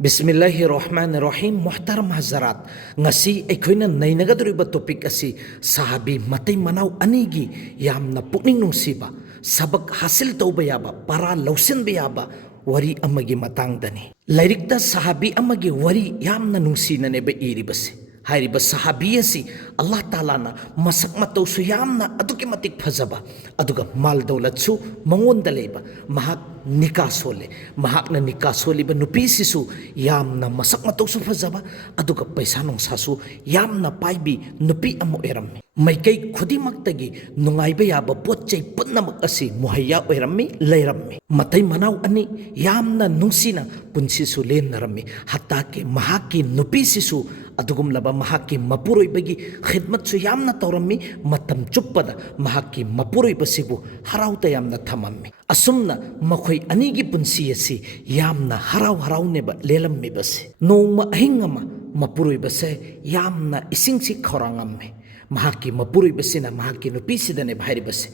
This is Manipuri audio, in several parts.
बिस्मिल्लाहिर्रहमानिर्रहीम मोहतरम हजरात ngasi अखोइना नैनगदरिबा टॉपिक असि साहाबी मतै मनाव अनिगी यामना पुकनिंग नुंसीबा सबक हासिल तौबा याबा पारा लौसिनबा याबा वरी अमगी मतंगदनी लाइरिकता साहाबी अमगी वरी यामना नुंसीननेबा इरिबसे हाइरिबा साहाबी असि अल्लाह तालाना मसक मतौसु यामना अदुके मतिक फजबा अदुगा माल दौलतसु मंगोंदा लेबा महाक निका सोले महाकना निका सोलिबा नुपीसिसु यामना मसक मतौसु फजबा अदुगा पैसा नुंसासु यामना पाइबी नुपी अमु एरम्मी मैकै खुदिमक्तगी नुंगाइबा याबा पोच्चै पुन्नमक असि मुहैया ओइरम्मी लैरम्मी मतै मनाव अनि यामना नुंसीना पुन्सिसु लेनरम्मी हत्ता के महाकी नुपीसिसु अदुगुमलबा महाकी मपुरोइबगी खिदमतसु यामना तौरम्मी मतम चुप्पदा महाकी मपुरोइबसिबु हराउता यामना थमम्मी असुमना मखोइ अनिगी पुन्सी असि यामना हराव हराउनेबा लेलम्मीबसे नोंमा अहिंगमा मपुरोइबसे यामना इसिंगसि खौरांगम्मे महाकी मपुरोइबसिना महाकी नुपीसिदने भाइरिबसे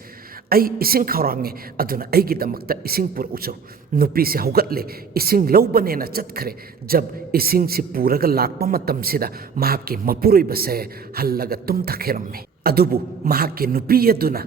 आई इसिंग खौरांगे अदुना अईगिदमक्ता इसिंग पुर उचो नुपी से हौगतले इसिंग लौबनेना चतखरे जब इसिंग से पूरगा लाकपा मतमसिदा महाकी मपुरोइबसे हल्लगा तुम थखेरम्मे अदुबु महाकी नुपी अदुना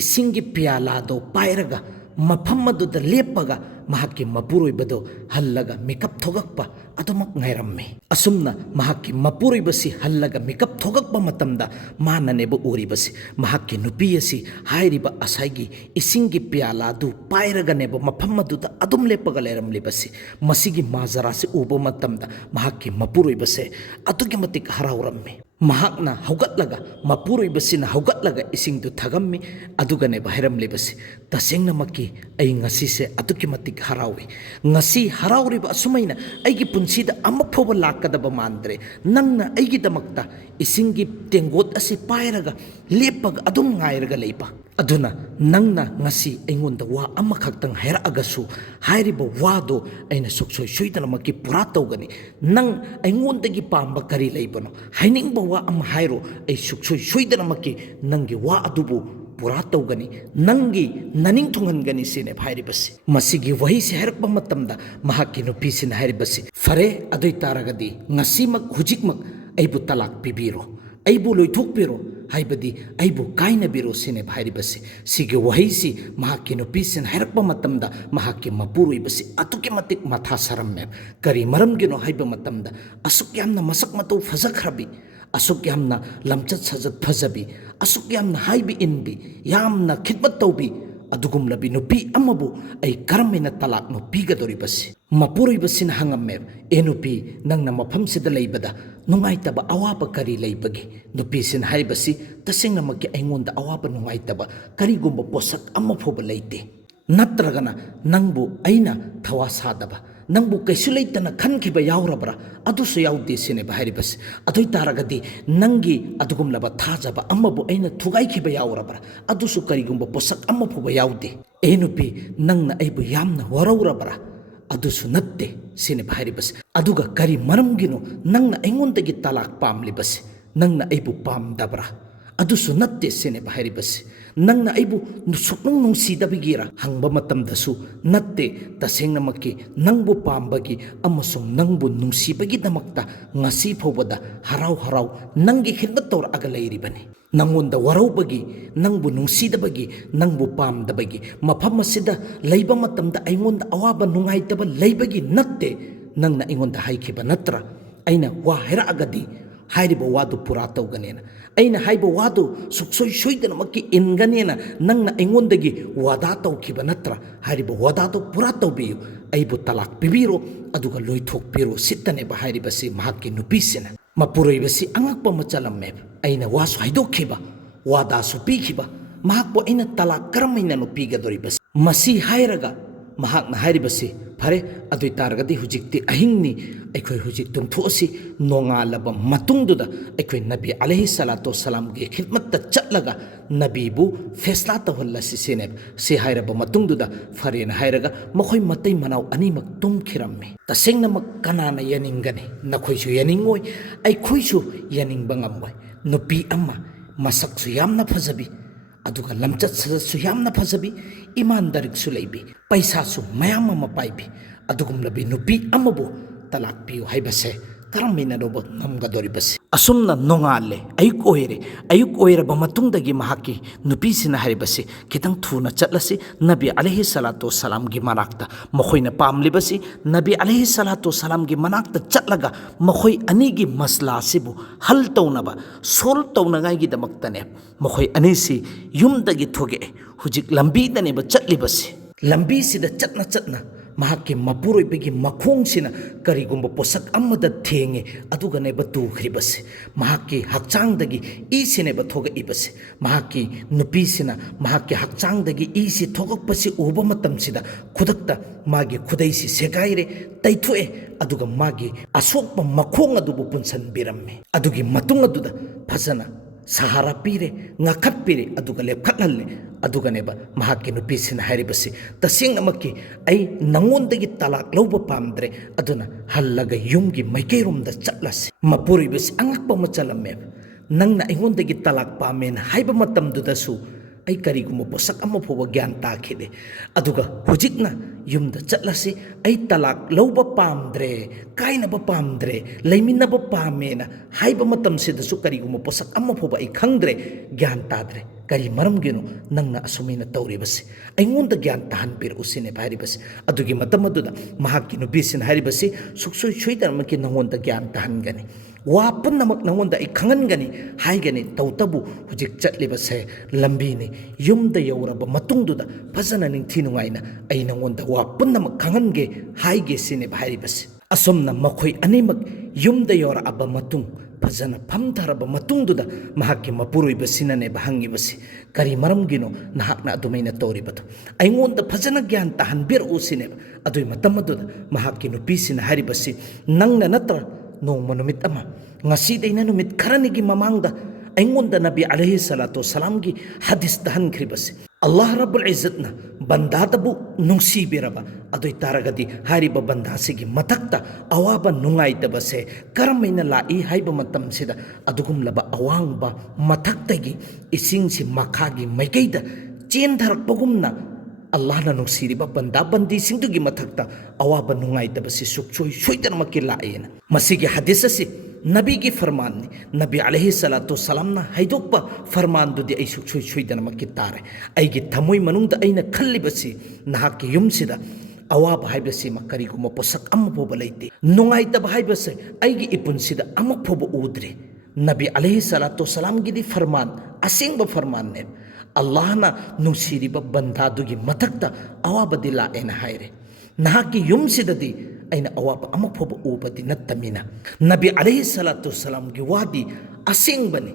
इसिंगी पियालादो पायरगा मफम अदुदा लेपगा महाकी मपुरोइबदो हल्लगा makeup थोगकपा अदुमक ngairamme asumna mahakki mapuribasi hallaga makeup thogakpa matamda mananeba uribasi mahakki nupi asi hairiba asaigi isingi pyala du pairaga neba mafam aduda adum lepaga leramlibasi masigi mazarasi uba matamda mahakki mapuribase adugi matik harawramme mahakna haugatlaga mapuribasina haugatlaga ising du thagammi aduga neba hairamlibasi tasengna makki ai ngasi se adugi matik harawi ngasi harawriba asumaina aigi पुंसीदा अमक फोब लाकदबा मानद्रे नंगना अईगिदमक्ता इसिंगी तेंगोत असि पायरगा लेपगा अदुम ngairगा लेपा अदुना नंगना ngasi अइंगोंदा वा अमखक्तंग हैरअगसु हाइरिबा वादो अइना सुक्सोय सुइदनमकी पुरा तौगनी नंग अइंगोंदगी पांबा करी लेबनो हाइनिंगबा वा अम हाइरो अइ सुक्सोय सुइदनमकी नंगी वा अदुबु पुरा तौगनी नंगी ननिंग थुंगनगनी सिने भाइरिबसी मसिगी वही से हरकबा मतमदा महाकी नुपी सिने हाइरिबसी फरे अदुई तारगदी ngasimak hujikmak aibu talak pibiro aibu loithokpiro haibadi aibu kaina biro sine bhairibasi sige wahisi mahaki nupi sin hairakpa matamda mahaki mapuruibasi atuki matik matha saramme kari maramgino haiba matamda asuk yamna masak matau fazakhrabi asuk yamna lamchat sajat fazabi asuk yamna haibi inbi yamna khidmat taubi अदुगुम लबी नुपी अमबु ऐ करमेना तलाक नुपी गदोरिबसी मपुरोइबसिन हंगम्मे ए नुपी नंगना मफमसिदा लेबदा नुंगाइतबा अवाबा करी लेबगी नुपीसिन हाइबसी तसेंगना मक्की अइंगोंदा अवाबा नुंगाइतबा करीगुंबा पोसक अम्मा फोबा लेते नत्रगना नंगबु अइना थवा सादबा नंगबु कैसु लेतना खनखिबा यावरबरा अदुसु यावदे सिने भाइरिबस अदुई तारगदी नंगी अदुगुम लबा थाजबा अम्मबु अइना थुगाइखिबा यावरबरा अदुसु करिगुंबा पोसक अम्मा फोबा यावदे ए नुपी नंगना अइबु यामना वरौरबरा अदुसु नत्ते सिने भाइरिबस अदुगा करी मरमगिनो नंगना अइंगोंदगी तलाक पामलिबस नंगना अइबु पामदबरा अदुसु नत्ते सिने भाइरिबस नंगना अइबु सुकनुंग नुंसीदबगिरा हंगबा मतमदसु नत्ते तसेंगनमक्की नंगबु पामबगी अमसुंग नंगबु नुंसीबगिदमक्ता ngasi फोबदा हराव हराव नंगी खिदमत तौर अगा लेरिबनी नंगोंदा वरौबगी नंगबु नुंसीदबगी नंगबु पामदबगी मफम असिदा लैबा मतमदा अइंगोंदा अवाबा नुंगाइतबा लैबगी नत्ते नंगना अइंगोंदा हाइखिबा नत्रा अइना वा हैरअगदी हाइरिबा वादु पुरा तौगनेना अइना हाइबा वादु सुक्सोय सुइदनमक्की इनगनेना नंगना अइंगोंदगी वादा तौखिबा नत्रा हाइरिबा वादादो पुरा तौबियु अइबु तलाक पिबिरो अदुगा लोइथोकपिरो सित्तनेबा हाइरिबसी महाक्की नुपीसिना मपुरोइबसी अंगक्पा मचलम्मे अइना वासु हाइदोखिबा वादासु पीखिबा महाक्पो अइना तलाक करमैना नुपीगदोरिबसी मसी हाइरगा महाक्ना हाइरिबसी फरे अदुई तारगदी हुजिक्ति अहिंगनी अखोय हुजिक तुमथोसी नोंगालब मतुंगदुदा अखोय नबी अलैहि सलातो सलाम गे खिदमत चटलगा नबीबु फैसला तहल्लसी सेनेब से हाइरब मतुंगदुदा फरेन हाइरगा मखोय मतै मनाव अनिमक तुमखिरम्मे तसेंगनमक कनाना यनिंगने नखोयसु यनिंगोय अखोयसु यनिंगबा ngamboy नुपी अम्मा मसकसु यामना फजबी अदुगा लमचत सजसु यामना फजबी ईमानदारिकसु लेबी पैसासु मयाम अमा पाइबी अदुगुम लबी नुपी अमबु talak piyu haibase karamina roba ngamgadoribase asumna nongalle ayuk oiraba matungdagi mahaki nupisina haribase kitang thuna chatlasi nabi alaihi salatu wasalam gi manakta makhoina pamlibasi nabi alaihi salatu wasalam gi manakta chatlaga makhoi anigi masla sibu hal tawnaba sol tawnagai gi damaktane makhoi anisi yumdagi thoge hujik lambi dane ba chatlibasi lambi sida chatna mahaki mapuroi begi makhong sina karigumba posak amada thenge aduga ne batu khribase mahaki hakchang dagi i sine ba thoga ibase mahaki nupi sina mahaki hakchang dagi i si thogak pasi uba matam sida khudakta magi khudai si segaire taithue aduga magi asokpa makhong adubu punsan biramme adugi matung aduda phajana sahara pire ngakhat pire aduga lepkhatlalle aduga neba mahaki nupi sina haribasi tasing namaki ai nangondagi talak loba pamdre aduna hallaga yumgi maikairum da chatlasi mapuri basi angakpa machalamme nangna ingondagi talak pamen haiba matam dudasu ai kariguma posak ama phoba gyan takhide aduga hujikna yumda chatlasi ai talak loba pamdre kaina ba pamdre laimina ba pamena haiba matam sidasu kariguma posak ama phoba ai khangdre gyan tadre kari maram gino nangna asumina tawribasi aingonda gyan tahan pir usine bharibasi adugi matam aduda mahaki nubisin haribasi suksoi choidan maki nangonda gyan tahan gani wapun namak nangonda ai khangan gani hai gani tawtabu hujik chatlibase lambi ni yumda yawraba matungduda phajana ningthinungaina ai nangonda wapun namak khangan ge hai ge sine bharibasi asomna makhoi animak yumda yawra aba matung phajana phamtharaba matungduda mahaki mapuroiba sinane bahangibasi kari maram gino nahakna adumaina tawribatu aingonda phajana gyan tahanbir usine adui matam aduda mahaki nupi sina haribasi nangna natra nongma numit ama ngasi daina numit kharanigi mamangda aingonda nabi alaihi salatu wasalam gi hadis tahan khribasi Allah Rabbul Izzatna bandadabu nungsibiraba adoi taragadi hariba bandasigi matakta awaba nungaidabase karamaina lai haiba matam sida adugum laba awangba mataktagi isingsi makhagi maikaida chendharakpagumna Allah na nungsiriba banda bandi singdugi matakta awaba nungaidabase sukchoi soidanmaki laena masigi hadis asi nabi gi farman ni nabi alaihi salatu wasalam na haidokpa farman dudi ai sukchoi soidana makitare ai gi thamoi manungda aina khallibasi nahaki yumsida awab haibasi makari guma posak amma phoba leite nungai tab haibase ai gi ipunsida amma phoba udre nabi alaihi salatu wasalam gi di farman asingba farman ne Allah na nungsiriba banda dugi matakta awabadi la ena haire nahaki yumsidadi aina awaba ama phoba ubadi nattamina nabi alaihi salatu wasalam gi wadi asingbani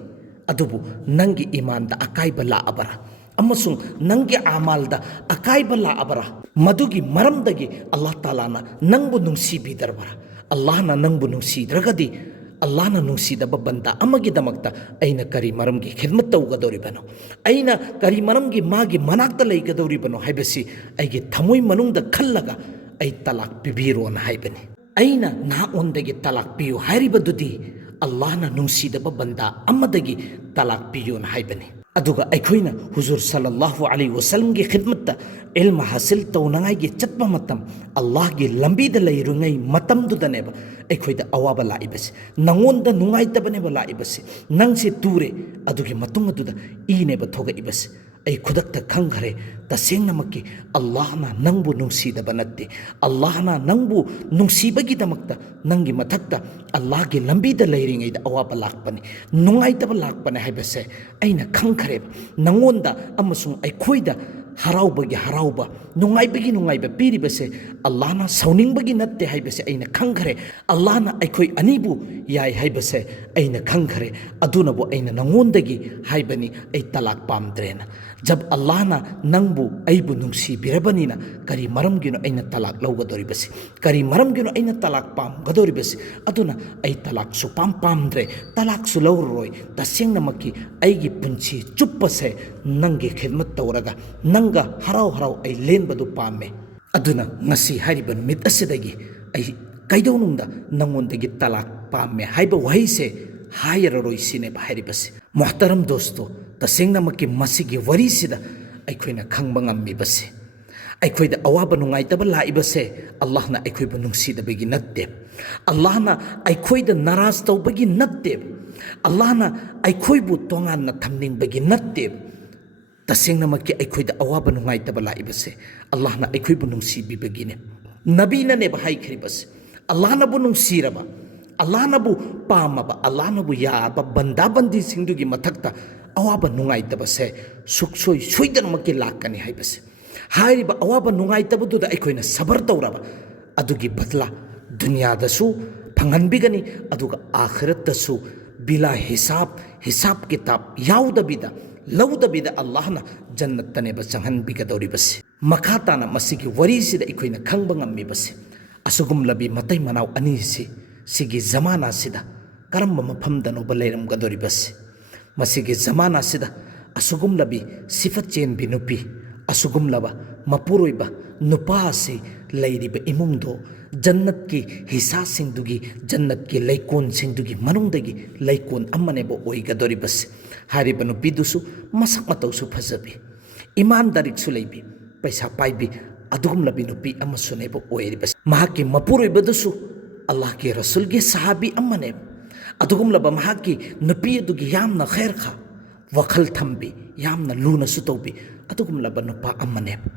adubu nangi imanda akaiba la abara amasung nangi amalda akaiba la abara madugi maramdagi Allah taala na nangbu nungsibi darbara Allah na nangbu nungsidragadi Allah na nungsidaba banda amagi damakta aina kari maramgi khidmat tawgadoribano aina kari maramgi magi manakta leigadoribano haibasi aigi thamoi manungda khallaga ay talak pibiro na haibani aina naondagi talak piyo haribadudi Allah na nungsidaba banda amadagi talak piyo na haibani aduga aikhoina huzur sallallahu alaihi wasallam gi khidmatta ilma hasil tawnangai gi chatpa matam Allah gi lambi da leirungai matam du daneba aikhoida awaba laibasi nangonda nungai tabaneba laibasi nangsi ture adugi matung aduda ineba thoga ibasi ay khudakta khangkhare tasengna makki Allah na nangbu nungsidaba natte Allah na nangbu nungsibagi damakta nangi mathakta Allah gi lambi da leiringai da awaba lakpani nungai taba lakpani haibase aina khangkhare nangonda amasung aikhoida haraubagi harauba nungaibagi nungaiba piribase Allah na sauningbagi natte haibase aina khangkhare Allah na aikoi anibu yai haibase aina khangkhare adunabu aina nangondagi haibani ai talak pamdrena jab Allah na nangbu aibu nungsi birabanina kari maram gino aina talak lawgadoribase kari maram gino aina talak pam gadoribase aduna ai talak su pamdre talak su lawroi tasengna makki aigi punchi chuppase nangi khidmat tawraga nanga harau harau ai lenbadu pamme aduna ngasi hariba numit asidagi ai kaidonungda nangondagi talak pamme haiba waise hayararoi sine baharibase muhtaram dosto tasengna makki masigi warisida aikhoina khangba ngamibase aikhoida awaba nungaitaba laibase Allah na aikhoiba nungsidabagi natte ꯑꯜꯂꯥꯍꯅ ꯑꯩꯈꯣꯏꯗ ꯅꯥꯔꯥꯖ ꯇꯧꯕꯒꯤ ꯅꯠꯇꯦꯕ, ꯑꯜꯂꯥꯍꯅ ꯑꯩꯈꯣꯏꯕꯨ ꯇꯣꯉꯥꯟꯅ ꯊꯝꯅꯤꯡꯕꯒꯤ ꯅꯠꯇꯦꯕ. ꯇꯁꯦꯡꯅꯃꯛꯀꯤ ꯑꯩꯈꯣꯏꯗ ꯑꯋꯥꯕ ꯅꯨꯡꯉꯥꯏꯇꯕ ꯂꯥꯛꯏꯕꯁꯦ ꯑꯜꯂꯥꯍꯅ ꯑꯩꯈꯣꯏꯕꯨ ꯅꯨꯡꯁꯤꯕꯤꯕꯒꯤꯅꯦ. ꯅꯕꯤꯅꯅꯦꯕ ꯍꯥꯏꯈ꯭ꯔꯤꯕꯁꯦ. ꯑꯜꯂꯥꯍꯅꯕꯨ ꯅꯨꯡꯁꯤꯔꯕ, ꯑꯜꯂꯥꯍꯅꯕꯨ ꯄꯥꯝꯃꯕ, ꯑꯜꯂꯥꯍꯅꯕꯨ ꯌꯥꯕ ꯕꯟꯗꯥ ꯕꯟꯗꯤꯁꯤꯡꯗꯨꯒꯤ ꯃꯊꯛꯇ ꯑꯋꯥꯕ ꯅꯨꯡꯉꯥꯏꯇꯕꯁꯦ ꯁꯨꯛꯁꯣꯏ ꯁꯣꯏꯗꯅꯃꯛꯀꯤ ꯂꯥꯛꯀꯅꯤ ꯍꯥꯏꯕꯁꯦ. ꯍꯥꯏꯔꯤꯕ ꯑꯋꯥꯕ ꯅꯨꯡꯉꯥꯏꯇꯕꯗꯨꯗ ꯑꯩꯈꯣꯏꯅ ꯁꯕꯔ ꯇꯧꯔꯕ ꯑꯗꯨꯒꯤ ꯕꯗꯂꯥ ꯗꯨꯅꯤꯌꯥꯗꯁꯨ ꯐꯪꯍꯟꯕꯤꯒꯅꯤ, ꯑꯗꯨꯒ ꯑꯥꯈꯤꯔꯠꯇꯁꯨ ꯕꯤꯂꯥ ꯍꯤꯁꯥꯕ ꯀꯤꯇꯥꯕ ꯌꯥꯎꯗꯕꯤꯗ ꯂꯧꯗꯕꯤꯗ ꯑꯜꯂꯥꯍꯅ ꯖꯟꯅꯠꯇꯅꯦꯕ ꯆꯪꯍꯟꯕꯤꯒꯗꯧꯔꯤꯕꯁꯦ. ꯃꯈꯥ ꯇꯥꯅ ꯃꯁꯤꯒꯤ ꯋꯥꯔꯤꯁꯤꯗ ꯑꯩꯈꯣꯏꯅ ꯈꯪꯕ ꯉꯝꯃꯤꯕꯁꯦ, ꯑꯁꯤꯒꯨꯝꯂꯕꯤ ꯃꯇꯩ ꯃꯅꯥꯎ ꯑꯅꯤꯁꯤ ꯁꯤꯒꯤ ꯖꯃꯥꯅꯥꯁꯤꯗ ꯀꯔꯝꯕ ꯃꯐꯝꯗꯅꯣꯕ ꯂꯩꯔꯝꯒꯗꯧꯔꯤꯕꯁꯦ. ꯃꯁꯤꯒꯤ ꯖꯃꯥꯅꯥꯁꯤꯗ ꯑꯁꯤꯒꯨꯝꯂꯕꯤ ꯁꯤꯐꯠ ꯆꯦꯟꯕꯤ ꯅꯨꯄꯤ, ꯑꯁꯤꯒꯨꯝꯂꯕ ꯃꯄꯨꯔꯣꯏꯕ ꯅꯨꯄꯥ ꯑꯁꯤ ꯂꯩꯔꯤꯕ ꯏꯃꯨꯡꯗꯣ ꯖꯟꯅꯠꯀꯤ ꯍꯤꯁꯥꯁꯤꯡꯗꯨꯒꯤ, ꯖꯟꯅꯠꯀꯤ ꯂꯩꯀꯣꯟꯁꯤꯡꯗꯨꯒꯤ ꯃꯅꯨꯡꯗꯒꯤ ꯂꯩꯀꯣꯟ ꯑꯃꯅꯦꯕ ꯑꯣꯏꯒꯗꯧꯔꯤꯕꯁꯦ. ꯍꯥꯏꯔꯤꯕ ꯅꯨꯄꯤꯗꯨꯁꯨ ꯃꯁꯛ ꯃꯇꯧꯁꯨ ꯐꯖꯕꯤ, ꯏꯃꯥꯟꯗꯥꯔꯤꯛꯁꯨ ꯂꯩꯕꯤ, ꯄꯩꯁꯥ ꯄꯥꯏꯕꯤ, ꯑꯗꯨꯒꯨꯝꯂꯕꯤ ꯅꯨꯄꯤ ꯑꯃꯁꯨꯅꯦꯕ ꯑꯣꯏꯔꯤꯕꯁꯦ. ꯃꯍꯥꯛꯀꯤ ꯃꯄꯨꯔꯣꯏꯕꯗꯨꯁꯨ ꯑꯜꯂꯥꯍꯒꯤ ꯔꯁꯨꯜꯒꯤ ꯁꯍꯥꯕꯤ ꯑꯃꯅꯦꯕ. ꯑꯗꯨꯒꯨꯝꯂꯕ ꯃꯍꯥꯛꯀꯤ ꯅꯨꯄꯤ ꯑꯗꯨꯒꯤ ꯌꯥꯝꯅ ꯈꯩꯔꯈꯥ, ꯋꯥꯈꯜ ꯊꯝꯕꯤ, ꯌꯥꯝꯅ ꯂꯨꯅꯁꯨ ꯇꯧꯕꯤ, ꯑꯗꯨꯒꯨꯝꯂꯕ ꯅꯨꯄꯥ ꯑꯃꯅꯦꯕ.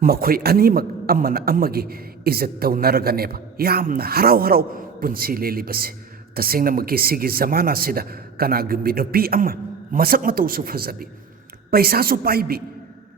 ꯃꯈꯣꯏ ꯑꯅꯤꯃꯛ ꯑꯃꯅ ꯑꯃꯒꯤ ꯏꯖꯠ ꯇꯧꯅꯔꯒꯅꯦꯕ ꯌꯥꯝꯅ ꯍꯔꯥꯎ ꯍꯔꯥꯎ ꯄꯨꯟꯁꯤ ꯂꯦꯜꯂꯤꯕꯁꯦ. ꯇꯁꯦꯡꯅꯃꯛꯀꯤ ꯁꯤꯒꯤ ꯖꯃꯥꯅꯥꯁꯤꯗ ꯀꯅꯥꯒꯨꯝꯕꯤ ꯅꯨꯄꯤ ꯑꯃ ꯃꯁꯛ ꯃꯇꯧꯁꯨ ꯐꯖꯕꯤ, ꯄꯩꯁꯥꯁꯨ ꯄꯥꯏꯕꯤ,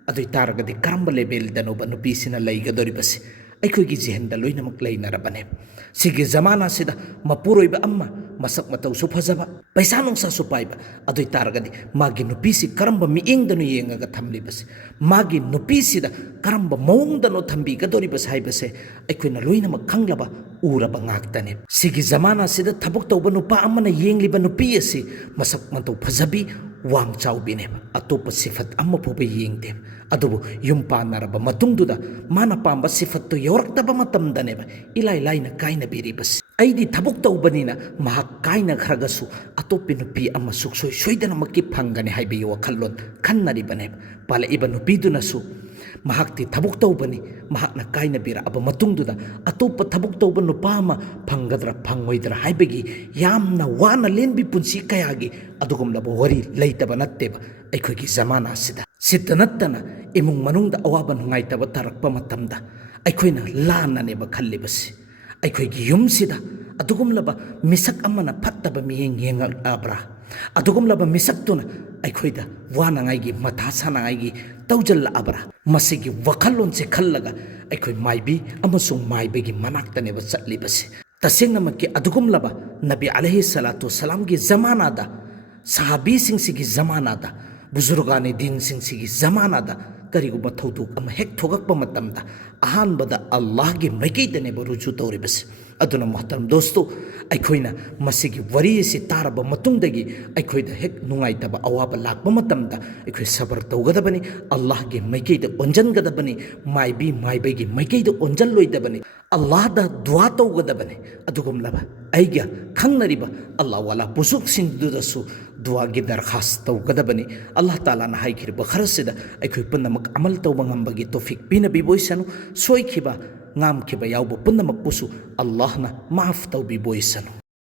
ꯑꯗꯨ ꯑꯣꯏꯇꯥꯔꯒꯗꯤ ꯀꯔꯝꯕ ꯂꯦꯕꯦꯜꯗꯅꯣꯕ ꯅꯨꯄꯤꯁꯤꯅ ꯂꯩꯒꯗꯧꯔꯤꯕꯁꯦ? ꯑꯩꯈꯣꯏꯒꯤ ꯖꯤꯍꯟꯗ ꯂꯣꯏꯅꯃꯛ ꯂꯩꯅꯔꯕꯅꯦ. ꯁꯤꯒꯤ ꯖꯃꯥꯅꯥꯁꯤꯗ ꯃꯄꯨꯔꯣꯏꯕ ꯑꯃ ꯃꯁꯛ ꯃꯇꯧꯁꯨ ꯐꯖꯕ, ꯄꯩꯁా ꯅꯨꯡꯁꯥꯁꯨ ꯄꯥꯏꯕ, ꯑꯗꯨ ꯑꯣꯏꯇꯥꯔꯒꯗꯤ ꯃꯥꯒꯤ ꯅꯨꯄꯤꯁꯤ ꯀꯔꯝꯕ ꯃꯤꯠꯌꯦꯡꯗꯅꯣ ꯌꯦꯡꯉꯒ ꯊꯝꯂꯤꯕꯁꯦ? ꯃꯥꯒꯤ ꯅꯨꯄꯤꯁꯤꯗ ꯀꯔꯝꯕ ꯃꯑꯣꯡꯗꯅꯣ ꯊꯝꯕꯤꯒꯗꯧꯔꯤꯕꯁꯦ ꯍꯥꯏꯕꯁꯦ ꯑꯩꯈꯣꯏꯅ ꯂꯣꯏꯅꯃꯛ ꯈꯪꯂꯕ ꯎꯔꯕ ꯉꯥꯛꯇꯅꯦ. ꯁꯤꯒꯤ ꯖꯃꯥꯅꯥꯁꯤꯗ ꯊꯕꯛ ꯇꯧꯕ ꯅꯨꯄꯥ ꯑꯃꯅ ꯌꯦꯡꯂꯤꯕ ꯅꯨꯄꯤ ꯑꯁꯤ ꯃꯁꯛ ꯃꯇꯧ ꯐꯖꯕꯤ, ꯋꯥꯡ ꯆꯥꯎꯕꯤꯅꯦꯕ, ꯑꯇꯣꯞꯄ ꯁꯤꯐꯠ ꯑꯃ ꯐꯥꯎꯕ ꯌꯦꯡꯗꯦꯕ. ꯑꯗꯨꯕꯨ ꯌꯨꯝ ꯄꯥꯟꯅꯔꯕ ꯃꯇꯨꯡꯗꯨꯗ ꯃꯥꯅ ꯄꯥꯝꯕ ꯁꯤꯐꯠꯇꯨ ꯌꯧꯔꯛꯇꯕ ꯃꯇꯝꯗꯅꯦꯕ ꯏꯂꯥꯏ ꯂꯥꯏꯅ ꯀꯥꯏꯅꯕꯤꯔꯤꯕꯁꯦ. ꯑꯩꯗꯤ ꯊꯕꯛ ꯇꯧꯕꯅꯤꯅ ꯃꯍꯥꯛ ꯀꯥꯏꯅꯈ꯭ꯔꯒꯁꯨ ꯑꯇꯣꯞꯄ ꯅꯨꯄꯤ ꯑꯃ ꯁꯨꯛꯁꯣꯏ ꯁꯣꯏꯗꯅꯃꯛꯀꯤ ꯐꯪꯒꯅꯤ ꯍꯥꯏꯕꯒꯤ ꯋꯥꯈꯜꯂꯣꯟ ꯈꯟꯅꯔꯤꯕꯅꯦꯕ. ꯄꯥꯜꯂꯛꯏꯕ ꯅꯨꯄꯤꯗꯨꯅꯁꯨ ꯃꯍꯥꯛꯇꯤ ꯊꯕꯛ ꯇꯧꯕꯅꯤ, ꯃꯍꯥꯛꯅ ꯀꯥꯏꯅꯕꯤꯔꯛꯑꯕ ꯃꯇꯨꯡꯗꯨꯗ ꯑꯇꯣꯞꯄ ꯊꯕꯛ tauba nupa ama phanggadra phangmoidra haibagi yamna wana lenbi punsi kayagi adugumlaba wari leitaba natteba aikhoigi zamana sida sittanattana imung manungda awaba nungaitaba tarakpa matamda aikhoina lana neba khallibasi aikhoigi yumsida adugumlaba misak amana phattaba miyeng yengal abra adugumlaba misaktuna aikhoida wana ngaigi matha sana ngaigi tawjal abra masigi wakhalon se khallaga aikhoi maibi amasung maibegi manakta neba chatlibasi tasengnamakki adugumlaba nabi alaihi salatu wasalam gi zamana da sahabi sing sigi zamana da buzurgani din sing sigi zamana da kariguba thoduk ama hek thogakpa matamda ahanbada allah gi maikeida neba ruju tawribasi aduna muhtaram dosto aikhoina masigi wari si taraba matungdagi aikhoida hek nungaitaba awaba lakpa matamda aikhoi sabar tawgadabani allah gi maikeida onjangadabani maibi maibegi maikeida onjal loidabani allah da dua tawgadabani adugumlaba aiga khangnariba allah wala pusuk singdudasu dua gi darkhas tawgadabani allah taala na haikirba kharasida aikhoi punamak amal tawba ngambagi tofik pina biboisanu soikhiba ngam khiba yauba punamak pusu allah na maaf tawbi boisanu